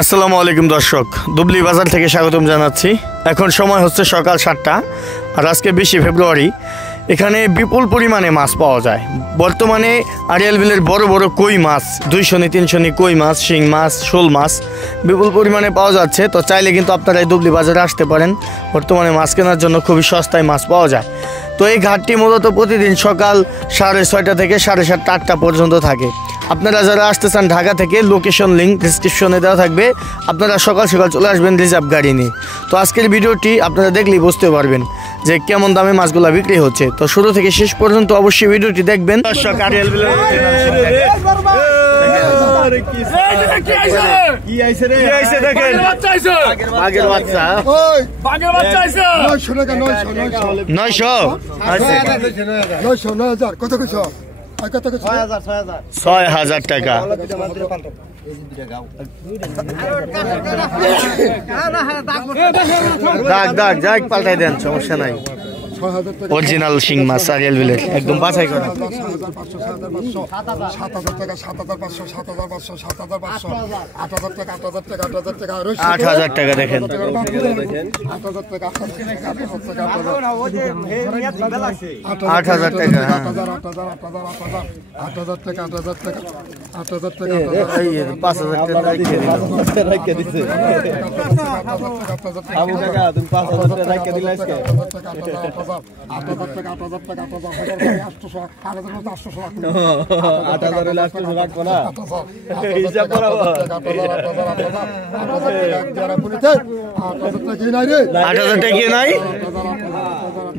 আসসালামু আলাইকুম দর্শক, দুবলি বাজার থেকে স্বাগতম জানাচ্ছি। এখন সময় হচ্ছে সকাল 7টা, আর আজকে 20 ফেব্রুয়ারি। এখানে বিপুল পরিমাণে মাছ পাওয়া যায়। বর্তমানে আড়িয়াল বিলের বড় বড় কই মাছ, 200-300 কই মাছ, শিং মাছ, শোল মাছ বিপুল পরিমাণে পাওয়া যাচ্ছে। তো চাইলে কিন্তু আপনারা এই দুবলি বাজারে আসতে পারেন। বর্তমানে মাছ কেনার জন্য খুবই সস্তায় মাছ পাওয়া যায়। তো এই ঘাটটি মূলত প্রতিদিন সকাল 6:30 থেকে 7:30-8টা পর্যন্ত থাকে। আপনারা যারা আসতে চান ঢাকা থেকে, লোকেশন লিঙ্ক ডিসক্রিপশনে দেওয়া থাকবে। আপনারা সকাল সকাল চলে আসবেন রিজার্ভ গাড়ি নিয়ে। তো আজকের ভিডিওটি আপনারা দেখলেই বুঝতে পারবেন যে কেমন দামে মাছগুলো বিক্রি হচ্ছে। তো শুরু থেকে শেষ পর্যন্ত অবশ্যই ভিডিওটি দেখবেন। $6,000 টাকা। দাগ পাল্টাই দেন, সমস্যা নাই। অরিজিনাল শিং মাছ আড়িয়াল বিলের, একদম বাছাই করা। 8,000 টাকা দেখেন। 8,000 টাকা।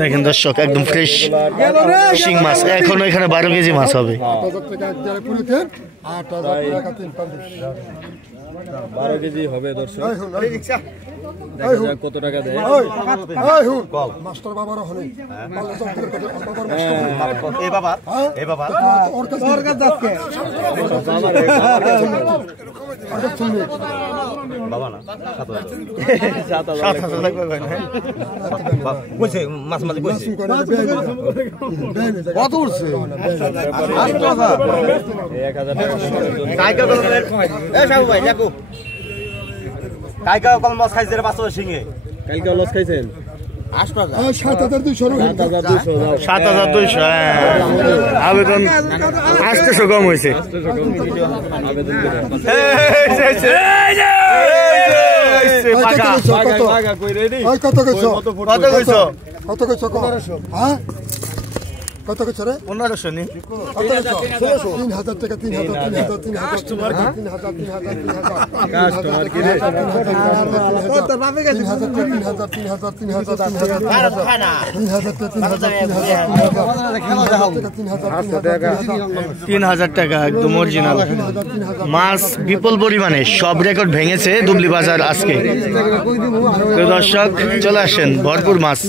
দেখেন দর্শক, একদম ফ্রেশ শিং মাছ। এখনো এখানে 12 কেজি মাছ হবে। 12 কেজি হবে দর্শক। কত টাকা দেয়? মাস্টার বাবারা হলে কত উঠছে? 1,000 কালকে কল মাছ খাইছে রে, 500 শিঙে। কালকে লস খাইছেন 7,200। আবেদন 800 কম হয়েছে। কত কইছ রে? 1500 নি। 3,000 টাকা। 3,000 কাস্টমার কি রে? 3,000 টাকা একদম অরিজিনাল মাছ। বিপুল পরিমাণে সব রেকর্ড ভেঙেছে দুবলি বাজার আজকে। তো দর্শক চলে আসেন, ভরপুর মাছ।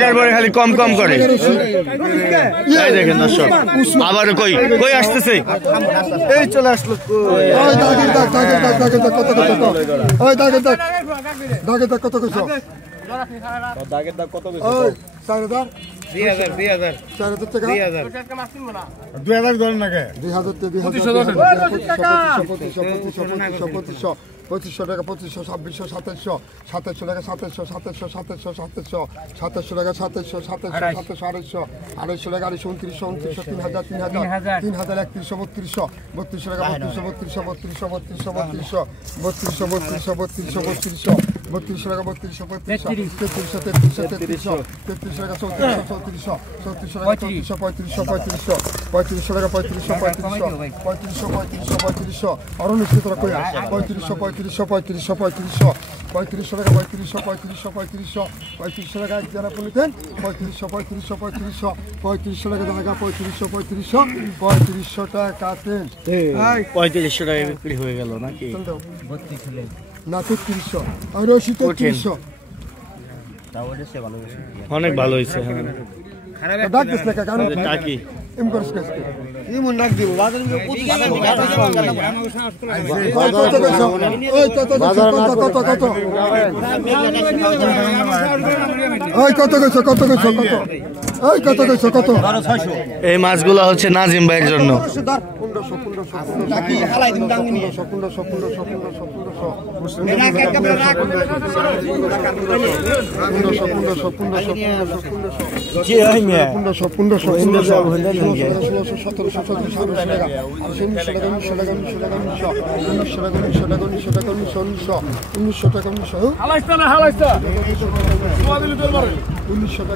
3,000 খালি কম কম করে। দেখেন দর্শক, আবার কই কই আসতেছে, এই চলে আসলো। কত কইছ? দাগের দাগ কত কইছ? 4,000। 2,000 টাকা। 2,000 ধরেন না কে? 2,000 টাকা। 2500 টাকা। 2500, 2600, 2700, 2700 টাকা। 2700 টাকা। 2700, 2,000 টাকা। 2,000 টাকা। 2,000, 2,000 টাকা। 2900, 3,000, 3,000, 3100, 3200, 3200 টাকা। 3200, 3200, 3200, 3200, 3200, 3200, 3200, 32 টাকা 32 35 33 টাকা 34 টাকা 34 টাকা 35 আরো নিশ্চিত রাখো 35 টাকা এক জানা পড়লেন 35 টাকা জায়গা 35 টাকা তেল 3500 টাকা বিক্রি হয়ে গেল নাকি? না 3300 আর 3300 অনেক ভালো হয়েছে। ডাক দিস না কারণ টাকি এম করস কাজ কি মন নাক দিব বাজার এই মাছগুলো হচ্ছে নাজিম ভাইয়ের জন্য।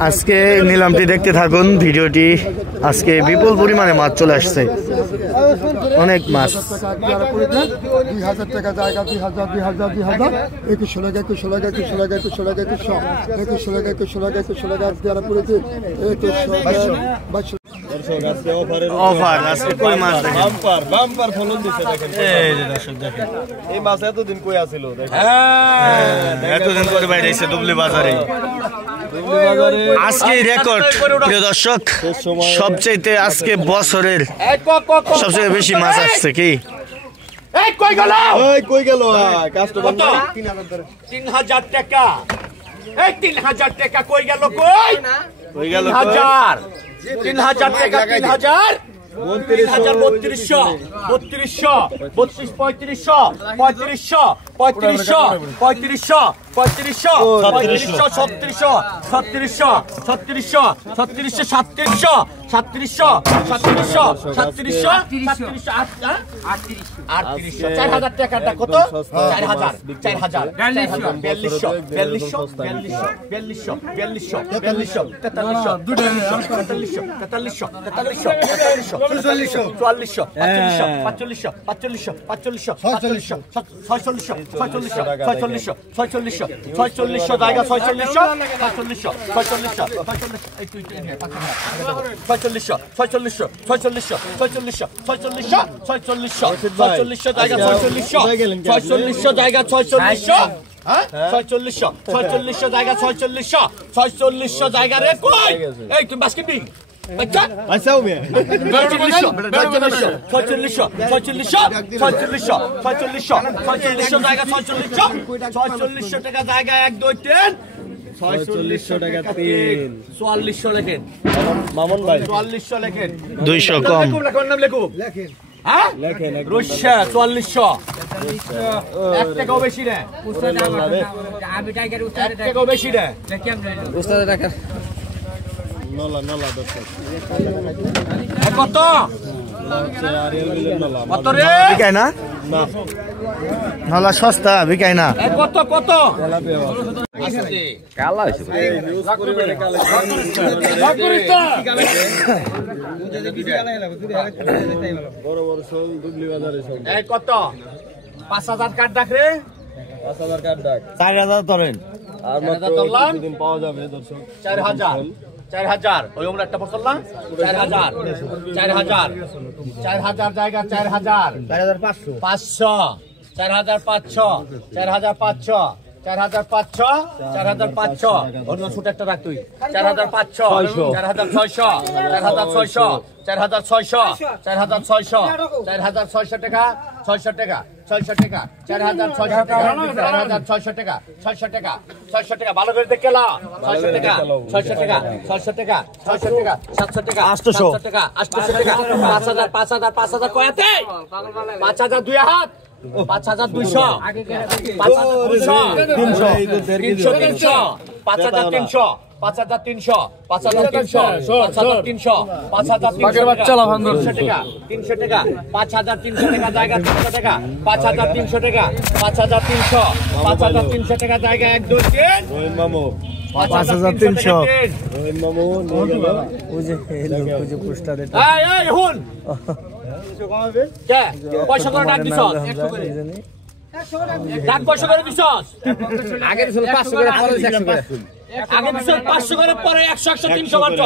আজকে নিলামটি দেখতে থাকুন ভিডিওটি। আজকে বিপুল পরিমাণে মাছ চলে আসছে, অনেক মাছ। 2000 টাকা জায়গা 2000 2100 টাকা 2100 টাকা 2100 টাকা 2100 টাকা 2100 টাকা 2100 টাকা 2100 টাকা যারা পড়েছে 2200 অফার আজকে কই মাছ দেখেন, বাম্পার ফলন দিছে দেখেন। এই যে দর্শক দেখেন, এই মাছ এতদিন কই আছিল দেখেন। এতদিন করে বাইরে এসে দুবলি বাজারে আজকে রেকর্ড। প্রিয় দর্শক, সবচেয়ে আজকে বছরের সবচেয়ে বেশি মাছ আসছে। কি কই গেল কাস্টমার 3000 টাকা, এই 3000 টাকা কই গেল? কই হয়ে গেল 3000 টাকা 3000 3200 3200 32 3500 3500 3500 3500 3500 3600 3600 3600 3600 3700 3700 4000 টাকাটা কত? 4000 4000 4200 4200 4200 4200 4300 4400 জায়গা রে কই? এই তুমি বাস্কেট বি আচ্ছা মে 4600 টাকা জায়গা 1 2 3 4600 টাকা 3 4400 লেখেন মামুন ভাই 4400 লেখেন 200 কম নাম লেখেন হ্যাঁ লেখেন রুশা 4400 1 টাকাও বেশি না আমি টাইগার 1 টাকাও বেশি না উস্তাদের টাকা নলা দর্শক কত কত রে বিকায় না, নলা সস্তা বিকায় না। কত কত কালা হইছে বড় বড় সব দুবলি বাজারে সব কত 5000 কাট ডাক রে 5000 কাট ডাক 4000 ধরেন, আর মাত্র ধরলাম। কিছুদিন পাওয়া যাবে দর্শক 4000 ওই আমরা একটা পছন্দ না 4000 জায়গা 4000 500 4500 4500 অন্য ছোট একটা রাখ তুই 4500 4600 টাকা 600 টাকা 4600 টাকা ভালো করে দেখে লা 600 টাকা 700 টাকা 800 টাকা 5000 কয়াতে 5000 দুই হাত 5200 5300 5300 5300 5300 5300 5300 5300 টাকা 300 টাকা 5300 টাকা জায়গা 300 টাকা 5300 টাকা 5300 5300 টাকা জায়গা 1 2 3 রহিম মামু 5300 রহিম মামু নিয়ে গেল এই হুন কে পয়সা করে ডাক দিছস ডাক পয়সা করে দিছস আগে দিছিল 500 করে পরে 100 করে আগে দিছস 500 করে পরে 100 100 300 মাত্র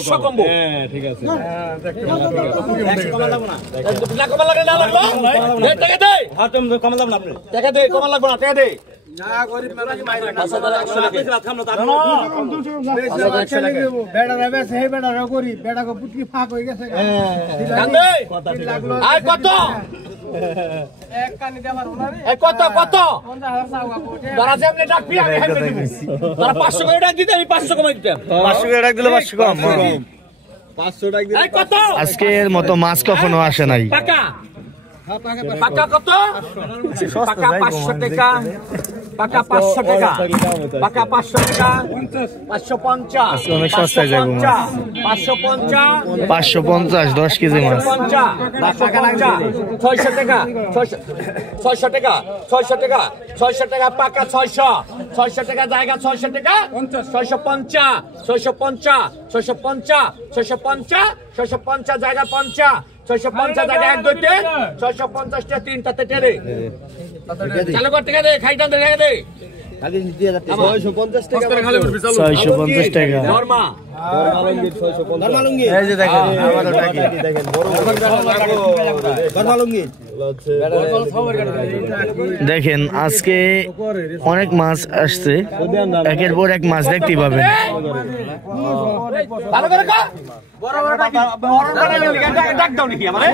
100 কমবো হ্যাঁ ঠিক আছে 100 কমা লাগবো না না কমা লাগে না লাগলো দে টাকা দে হ্যাঁ তুমি কমা দাম না আপনি টাকা দে কমা লাগবো না টাকা দে বেড়া রে বেশ হে বেড়া রে করি বেড়া কো পুটকি ফাক হয়ে গেছে কান্দে আয় কত এক কানি দেবার উনারে এই কত কত 50000 চাওয়া কোটে তারা যেমনি ডাক পি আমি হেমে দিব তারা 500 করে ডাক দিতে আমি 500 কমাই দিতাম 500 করে ডাক দিলে 500 কম 500 টাকা এই কত আজকের মতো মাছ কখনো আসে নাই টাকা পাকা কত পাকা 500 টাকা পাকা 500 টাকা পাকা 500 টাকা 550 অনেক সস্তায় যাবো মাছ। 550 550 10 কেজি মাছ 600 টাকা 600 টাকা 600 টাকা 600 টাকা পাকা 600 টাকা জায়গা 600 টাকা 650 650 650 650 650 জায়গা 50 650 জায়গা 1 2 3 650 টা 3 তাতে টেরে চালু করতে গেলে খাইটান দে দে 650 টাকা 650 টাকা নরমা মালঙ্গির 650 এই যে দেখেন আমারও টাকি দেখেন বড় মালঙ্গি দেখেন আজকে অনেক মাছ আসছে একের পর এক মাছ দেখতে পাবেন ভালো করে কা বড় বড় ডাক দাও নাকি আমারে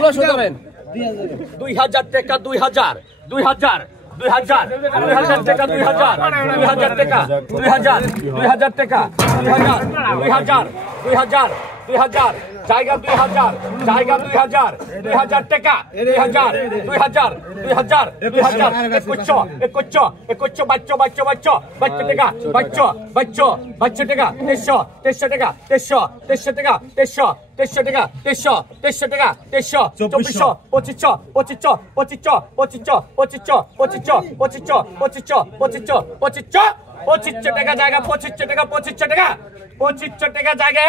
2000 টাকা 2000 2000 2000 টাকা 2000 টাকা 2000 টাকা 2000 জায়গা 2000 জায়গা 2000 টাকা 2000 21 বাচ্চা টাকা বাচ্চা টাকা 300 টাকা 300 টাকা 300 টাকা 300 টাকা 2400 25 টাকা জায়গা 25 টাকা জায়গা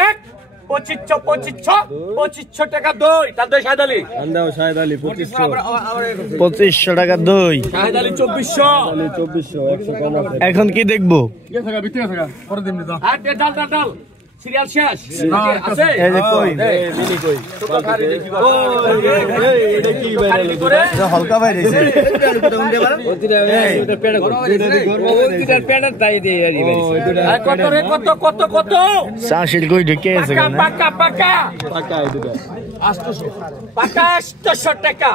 25 টাকা দই তাদের শাহেদ আলী আন্দাও শাহেদ আলী 2500 টাকা দই শাহেদ আলী 2400 100 কম আছে এখন কি দেখবো আর ডাল ডাল ডাল সিরিয়াল শেষ আছে এই যে কই মিনি কই এটা কি খালি করে হালকা বাইরেছে আর কত রে কত কত কত চাষির কই ঢুকে আছে পাকা পাকা পাকা টাকা এই দুটো পাকা 800 টাকা